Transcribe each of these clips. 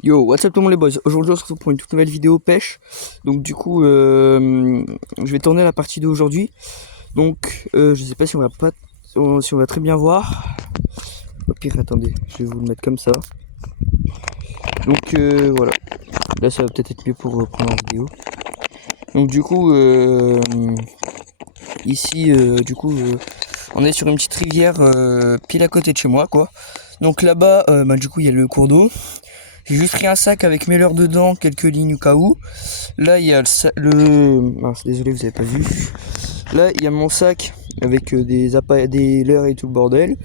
Yo, what's up tout le monde les boys. Aujourd'hui on se retrouve pour une toute nouvelle vidéo pêche. Donc du coup je vais tourner la partie d'aujourd'hui. Donc je sais pas si on va pas si on va très bien voir. Au pire attendez, je vais vous le mettre comme ça. Donc voilà. Là ça va peut-être être mieux pour prendre en vidéo. Donc du coup ici on est sur une petite rivière pile à côté de chez moi quoi. Donc là-bas du coup il y a le cours d'eau. J'ai juste pris un sac avec mes leurres dedans, quelques lignes au cas où. Là, il y a mince, désolé, vous avez pas vu. Là, il y a mon sac avec des appâts, des leurres et tout le bordel.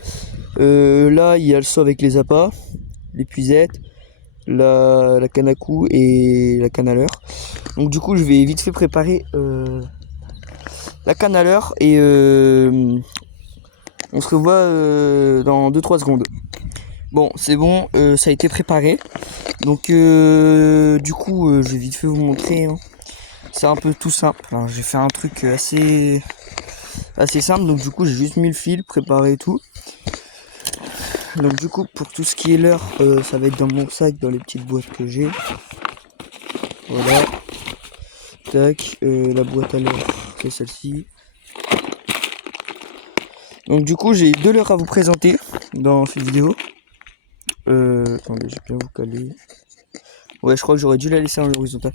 Là, il y a le seau avec les appâts, l'épuisette, la canne à coups et la canne à leurre. Donc du coup, je vais vite fait préparer la canne à leurre et on se revoit dans 2-3 secondes. Bon, c'est bon, ça a été préparé. Donc du coup, je vais vite fait vous montrer. Hein. C'est un peu tout simple. Alors, j'ai fait un truc assez simple. Donc du coup, j'ai juste mis le fil, préparé et tout. Donc du coup, pour tout ce qui est leurre, ça va être dans mon sac, dans les petites boîtes que j'ai. Voilà. Tac. La boîte à leurre, c'est celle-ci. Donc du coup, j'ai 2 leurres à vous présenter dans cette vidéo. Attendez, je vais bien vous caler. Ouais, je crois que j'aurais dû la laisser en horizontal.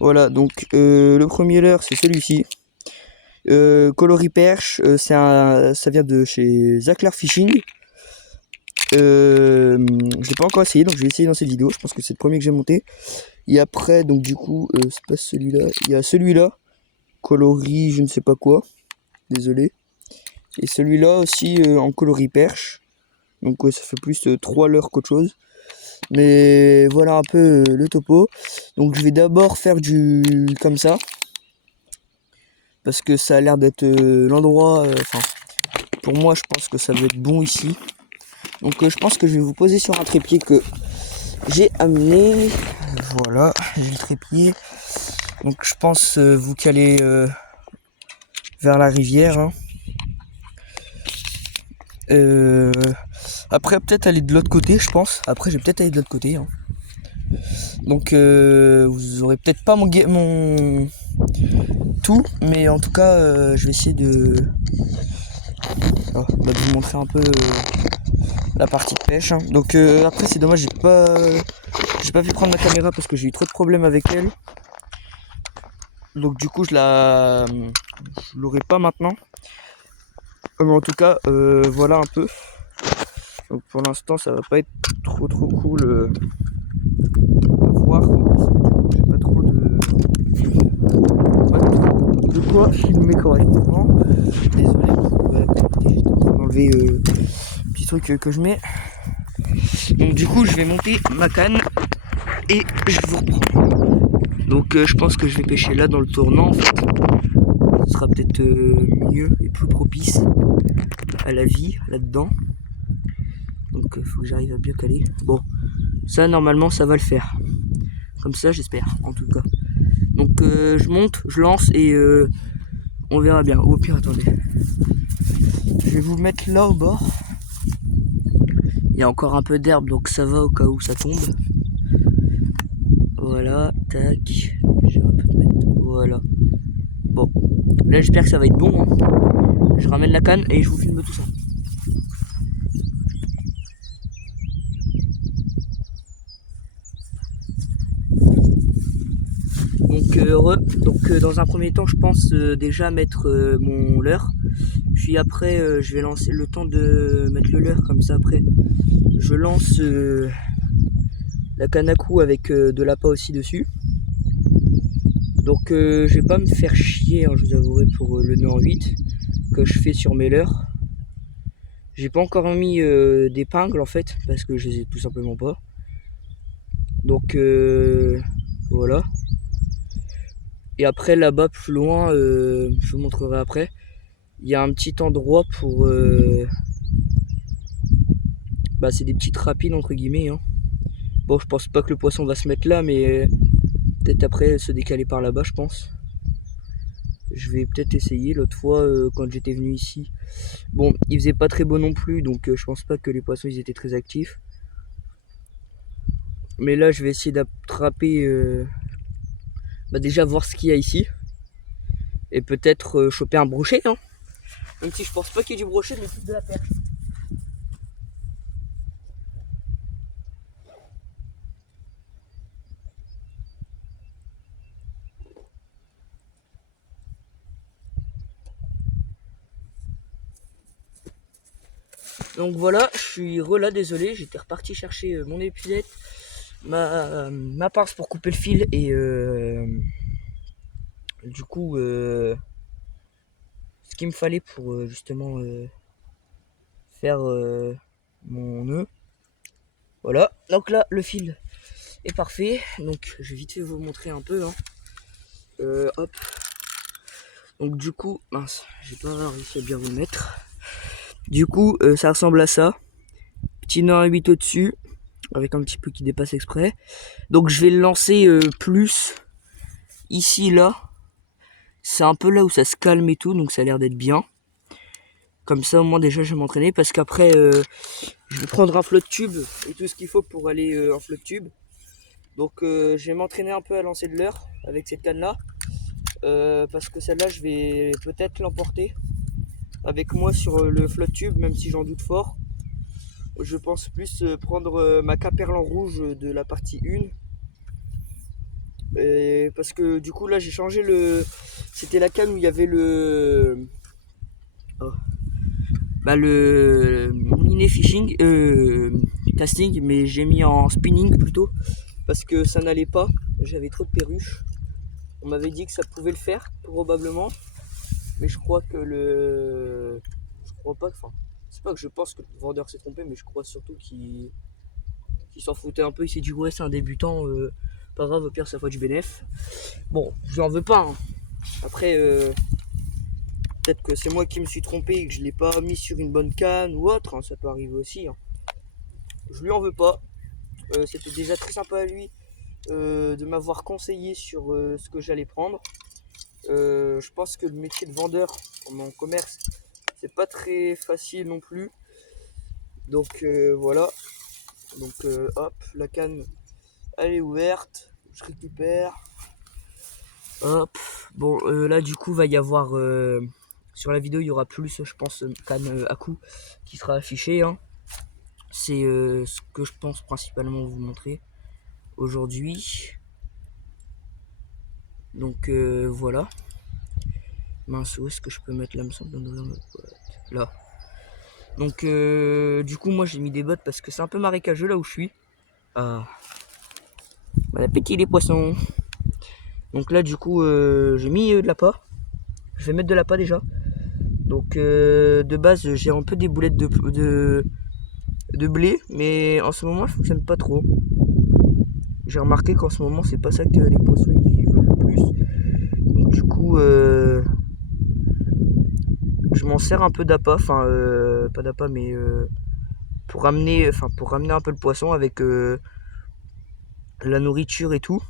Voilà, donc le premier leurre, c'est celui-ci. Coloris perche, ça vient de chez Zaclar Fishing. Je l'ai pas encore essayé, donc je vais essayer dans cette vidéo. Je pense que c'est le premier que j'ai monté. Et après, donc du coup, c'est pas celui-là. Il y a celui-là, coloris, je ne sais pas quoi. Désolé. Et celui-là aussi en coloris perche. Donc ça fait plus 3 leurres qu'autre chose. Mais voilà un peu le topo. Donc je vais d'abord faire du comme ça. Parce que ça a l'air d'être l'endroit. Enfin, pour moi, je pense que ça va être bon ici. Donc je pense que je vais vous poser sur un trépied que j'ai amené. Voilà, j'ai le trépied. Donc je pense vous caler vers la rivière. Hein. Après peut-être aller de l'autre côté, je pense. Après je vais peut-être aller de l'autre côté. Hein. Donc vous aurez peut-être pas mon tout, mais en tout cas je vais essayer de vous montrer un peu la partie de pêche. Hein. Donc après c'est dommage, j'ai pas pu prendre ma caméra parce que j'ai eu trop de problèmes avec elle. Donc du coup je l'aurai pas maintenant. Mais en tout cas voilà un peu. Donc pour l'instant ça va pas être trop cool à voir. Parce que du coup j'ai pas trop de quoi filmer correctement. Désolé, voilà, j'étais en train d'enlever le petit truc que je mets. Donc du coup je vais monter ma canne et je vous reprends. Donc je pense que je vais pêcher là dans le tournant en fait. Ce sera peut-être mieux et plus propice à la vie là-dedans. Donc il faut que j'arrive à bien caler. Bon, ça normalement ça va le faire. Comme ça j'espère en tout cas. Donc je monte, je lance et on verra bien. Au pire attendez. Je vais vous mettre là au bord. Il y a encore un peu d'herbe donc ça va au cas où ça tombe. Voilà, tac. Je vais un peu mettre. Voilà. Bon. Là j'espère que ça va être bon. Hein. Je ramène la canne et je vous filme tout ça. Donc heureux. Donc dans un premier temps je pense déjà mettre mon leurre. Puis après je vais lancer le temps de mettre le leurre comme ça après. Je lance la canne à coups avec de l'appât aussi dessus. Donc je vais pas me faire chier, hein, je vous avouerai pour le nœud en 8 que je fais sur mes leurres. J'ai pas encore mis d'épingle en fait parce que je les ai tout simplement pas. Donc voilà. Et après là-bas plus loin, je vous montrerai après. Il y a un petit endroit pour c'est des petites rapines entre guillemets. Hein. Bon je pense pas que le poisson va se mettre là mais peut-être après se décaler par là-bas je pense. Je vais peut-être essayer l'autre fois quand j'étais venu ici. Bon, il faisait pas très beau non plus, donc je pense pas que les poissons ils étaient très actifs. Mais là, je vais essayer d'attraper, déjà voir ce qu'il y a ici. Et peut-être choper un brochet, hein. Même si je pense pas qu'il y ait du brochet, mais plus de la perche. Donc voilà, je suis là, désolé, j'étais reparti chercher mon épuisette, ma pince pour couper le fil et du coup ce qu'il me fallait pour justement faire mon nœud. Voilà, donc là le fil est parfait, donc je vais vite fait vous montrer un peu, hein. Hop, donc du coup, mince, j'ai pas réussi à bien vous le mettre. Du coup ça ressemble à ça, petit nœud à 8 au-dessus, avec un petit peu qui dépasse exprès. Donc je vais le lancer plus ici, là. C'est un peu là où ça se calme et tout, donc ça a l'air d'être bien. Comme ça, au moins, déjà, je vais m'entraîner. Parce qu'après, je vais prendre un flotte tube et tout ce qu'il faut pour aller en flotte tube. Donc, je vais m'entraîner un peu à lancer de l'heure avec cette canne-là. Parce que celle-là, je vais peut-être l'emporter avec moi sur le flotte tube, même si j'en doute fort. Je pense plus prendre ma caperlan rouge de la partie 1. Et parce que du coup, là, j'ai changé le... C'était la canne où il y avait le... Oh. Le mini fishing casting, mais j'ai mis en spinning plutôt parce que ça n'allait pas, j'avais trop de perruches. On m'avait dit que ça pouvait le faire probablement, mais je crois que je crois pas, enfin c'est pas que je pense que le vendeur s'est trompé, mais je crois surtout qu'il s'en foutait un peu. Il s'est dit ouais, c'est un débutant, pas grave, au pire ça fait du bénéf. Bon, je n'en veux pas, hein. Après peut-être que c'est moi qui me suis trompé et que je l'ai pas mis sur une bonne canne ou autre, hein, ça peut arriver aussi, hein. Je lui en veux pas. C'était déjà très sympa à lui de m'avoir conseillé sur ce que j'allais prendre. Je pense que le métier de vendeur en mon commerce, c'est pas très facile non plus. Donc voilà. Donc hop, la canne elle est ouverte. Je récupère. Hop. Bon là du coup va y avoir sur la vidéo il y aura plus, je pense, canne à coup qui sera affiché, hein. C'est ce que je pense principalement vous montrer aujourd'hui. Donc voilà. Mince, où est-ce que je peux mettre l'hameçon de ma boîte? Là. Donc du coup moi j'ai mis des bottes parce que c'est un peu marécageux là où je suis. Ah. Bon appétit les poissons. Donc là du coup j'ai mis de l'appât. Je vais mettre de l'appât déjà. Donc de base j'ai un peu des boulettes de blé, mais en ce moment elles fonctionnent pas trop. J'ai remarqué qu'en ce moment c'est pas ça que les poissons ils veulent le plus. Donc du coup je m'en sers un peu d'appât, enfin pas d'appât mais pour ramener un peu le poisson avec la nourriture et tout.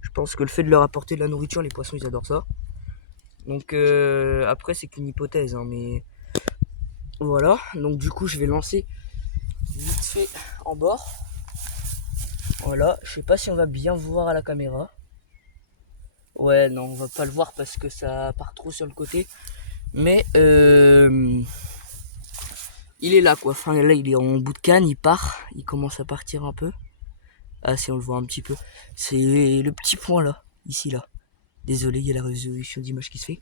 Je pense que le fait de leur apporter de la nourriture, les poissons ils adorent ça. Donc après c'est qu'une hypothèse, hein, mais voilà. Donc du coup je vais lancer vite fait en bord. Voilà, je sais pas si on va bien voir à la caméra. Ouais, non, on va pas le voir parce que ça part trop sur le côté. Mais il est là quoi. Enfin là il est en bout de canne, il part, il commence à partir un peu. Ah si on le voit un petit peu. C'est le petit point là, ici là. Désolé, il y a la résolution d'image qui se fait.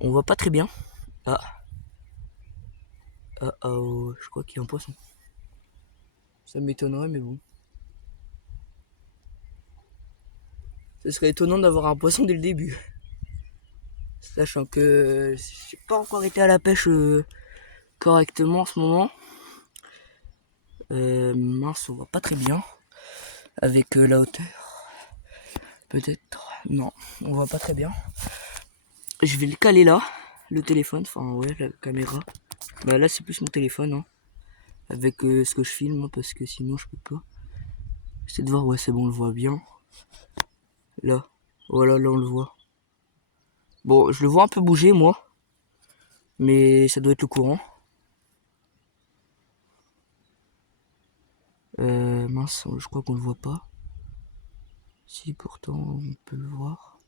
On voit pas très bien. Ah. Ah oh, je crois qu'il y a un poisson. Ça m'étonnerait mais bon. Ce serait étonnant d'avoir un poisson dès le début. Sachant que j'ai pas encore été à la pêche correctement en ce moment. Mince, on voit pas très bien. Avec la hauteur. Peut-être. Non, on voit pas très bien. Je vais le caler là. Le téléphone, enfin ouais, la caméra. Bah là c'est plus mon téléphone, hein. Avec ce que je filme, parce que sinon je peux pas. J'essaie de voir, ouais c'est bon, on le voit bien. Là, voilà, là on le voit. Bon, je le vois un peu bouger moi. Mais ça doit être le courant. Mince, je crois qu'on le voit pas. Si, pourtant, on peut le voir.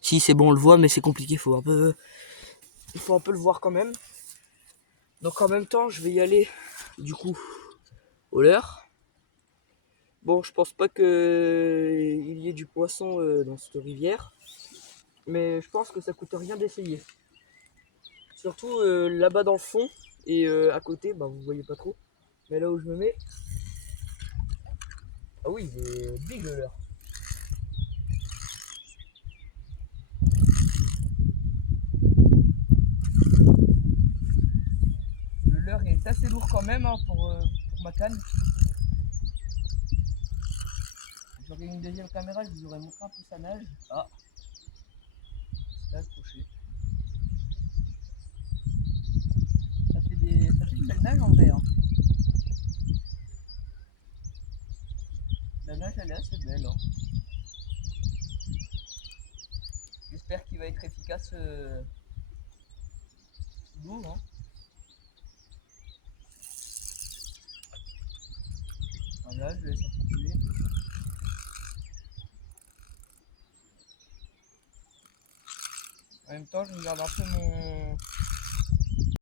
Si, c'est bon, on le voit, mais c'est compliqué, il faut un peu le voir quand même. Donc en même temps, je vais y aller, du coup, au leurre. Bon, je pense pas qu'il y ait du poisson dans cette rivière. Mais je pense que ça coûte rien d'essayer. Surtout là-bas dans le fond et à côté, bah vous voyez pas trop. Mais là où je me mets. Ah oui, il est big le leurre. Le leurre est assez lourd quand même hein, pour ma canne. J'aurais une deuxième caméra, je vous aurais montré un peu sa nage. Ah, c'est accroché. Ça fait une belle nage en vrai. Hein. La nage elle est assez belle. Hein. J'espère qu'il va être efficace sous l'eau. Hein. Voilà, je laisse un peu couler. En même temps, je regarde un peu